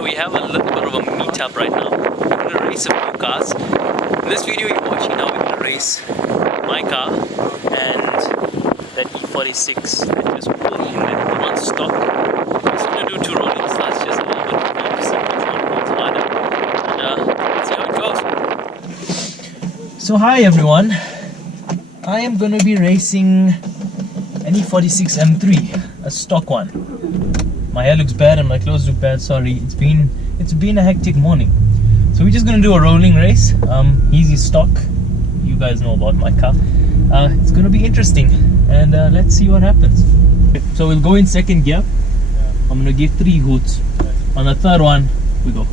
So we have a little bit of a meetup right now. We're going to race a few cars. In this video you're watching now, we're going to race my car and that E46 that just pulled in there, the one stock. We're just going to do 2 rolling starts, just a little bit of fun to see which one goes harder. And let's see how it goes. So hi everyone, I am going to be racing an E46 M3, a stock one. My hair looks bad and my clothes look bad, sorry. It's been a hectic morning. So we're just gonna do a rolling race. Easy stock. You guys know about my car. It's gonna be interesting, and let's see what happens. So we'll go in second gear. I'm gonna give 3 hoots. On the third one, we go.